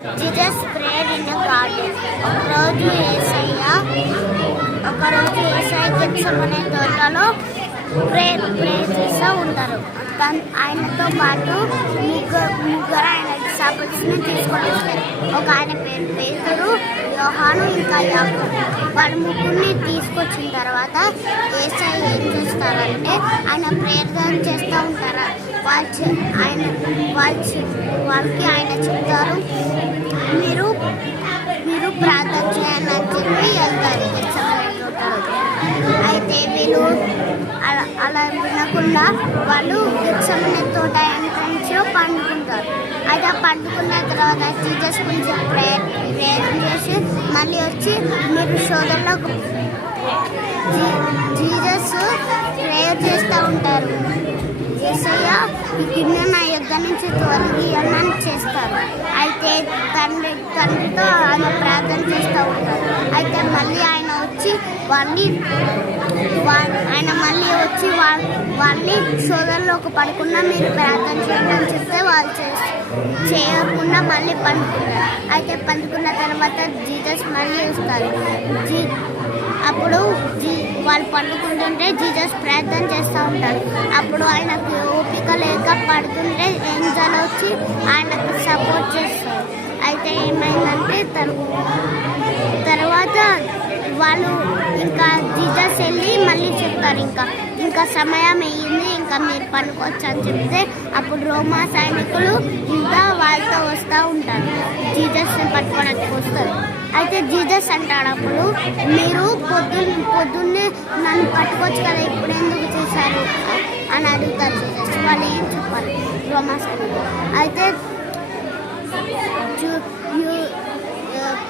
Jesus prayer in garden. ఒకరోజు యేసయ్య గెత్సెమనే తోటలో prayer చేస్తూ ఉంటారు. ఆయనతో పాటు ముగ్గురు ఆయన డిసైపుల్స్ని తీసుకొని వస్తారు. ఒక ఆయన పేరు పేతురు, యోహాను, ఇంకా యాకోబు. వాళ్ళ ముగ్గురిని తీసుకొచ్చిన తర్వాత యేసయ్య ఏం చేస్తారంటే ఆయన ప్రేయర్ చేస్తూ ఉంటారు. వాళ్ళకి ఆయన చెప్తారు, మీరు ప్రార్థన చేయాలని చెప్పి వెళ్తారు. అయితే వీళ్ళు అలా వినకుండా వాళ్ళు గెత్సెమనే తోట ఎంట్రన్స్లో పండుకుంటారు. అయితే పండుకున్న తర్వాత జీసస్ గురించి ప్రేయర్ చేసి మళ్ళీ వచ్చి మీరు సోదరులో జీసస్ ప్రేయర్ చేస్తూ ఉంటారు. యేసయ్య ఈ గిన్నె నా యొద్ద నుంచి తొలగియమని చేస్తారు. అయితే తండ్రితో ఆయన ప్రార్థన చేస్తూ ఉంటారు. అయితే మళ్ళీ ఆయన వచ్చి వాళ్ళని సోదరులోకి పడకుండా మీరు ప్రార్థన చేయమని చెప్తే వాళ్ళు చేయకుండా మళ్ళీ పండుకుంటారు. అయితే పండుకున్న తర్వాత జీసస్ మళ్ళీ వస్తారు. అప్పుడు వాళ్ళు పండుకుంటుంటే జీసస్ ప్రార్థన చేస్తూ ఉంటారు. అప్పుడు ఆయనకు ఓపిక లేక పడుతుంటే ఏంజల్ వచ్చి ఆయనకు సపోర్ట్ చేస్తారు. అయితే ఏమైందంటే తర్వాత వాళ్ళు ఇంకా జీసస్ వెళ్ళి మళ్ళీ చెప్తారు, ఇంకా సమయం అయ్యింది, ఇంకా మీరు పనుకోవచ్చు అని చెప్తే అప్పుడు రోమా సైనికులు ఇంకా వాళ్ళతో వస్తూ ఉంటారు. జీసస్ని పట్టుకోవడానికి వస్తారు. అయితే జీసస్ అంటాడు, అప్పుడు మీరు పొద్దున్నే నన్ను పట్టుకోవచ్చు కదా, ఇప్పుడు ఎందుకు చేశారు అని అడుగుతారు జీసస్. వాళ్ళు ఏం చెప్పారు రోమా సైనికులు. అయితే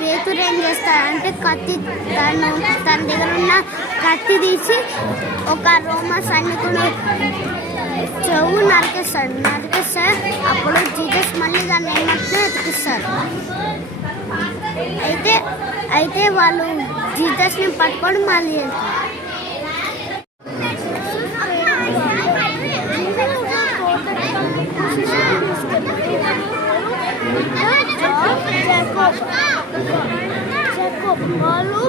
పేతురు ఏం చేస్తాడంటే తన దగ్గర ఉన్న కత్తి తీసి ఒక రోమా సైనికుడు చెవు నరికేస్తాడు. అప్పుడు జీసస్ మళ్ళీ దాన్ని ఏమంటే ఎతికిస్తారు. అయితే వాళ్ళు జీసస్ని పట్టుకొని మళ్ళీ వెళ్తారు. వాళ్ళు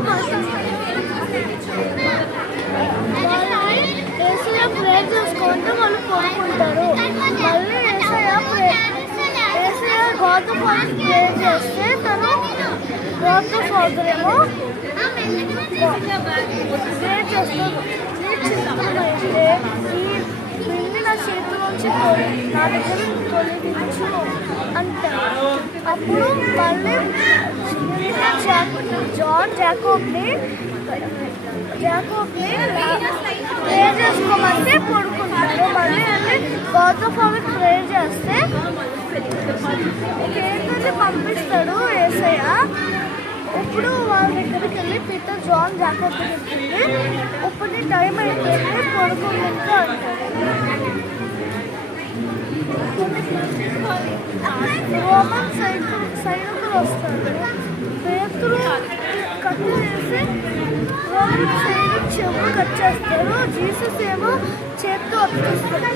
యేసయ్య ప్రేయర్ చేసుకుంటూ వాళ్ళు కొనుక్కుంటారు. మళ్ళీ యేసయ్య గాడ్తో పాటు ప్రేయర్ చేస్తే తను గాడ్తో ఫాదరేమో ప్రేయర్ చేస్తారు. చిన్నప్పుడైతే ఈ పిండి నా చేతి నుంచి నా దగ్గర తొలగించు అంటారు. అప్పుడు మళ్ళీ జాకోబ్ని ప్రేయర్ చేసుకోమంటే పడుకుంటారు. మళ్ళీ గాడ్తో ఫాదర్ ప్రేయర్ చేస్తే పేతుర్ని పంపిస్తాడు యేసయ్య. ఇప్పుడు వాళ్ళ దగ్గరికి వెళ్ళి పీటర్, జాన్, జాకోబ్ని చెప్తుంది, ఇప్పుడు టైం అయిపోయింది పడుకోమంటే అంటారు. రోమన్ సైనికులు వస్తారు. పేతురు కట్టు వేసి రోమన్ సైనికులు చెవు కట్ చేస్తారు. జీసస్ ఏమో చేత్తో అప్పిస్తారు.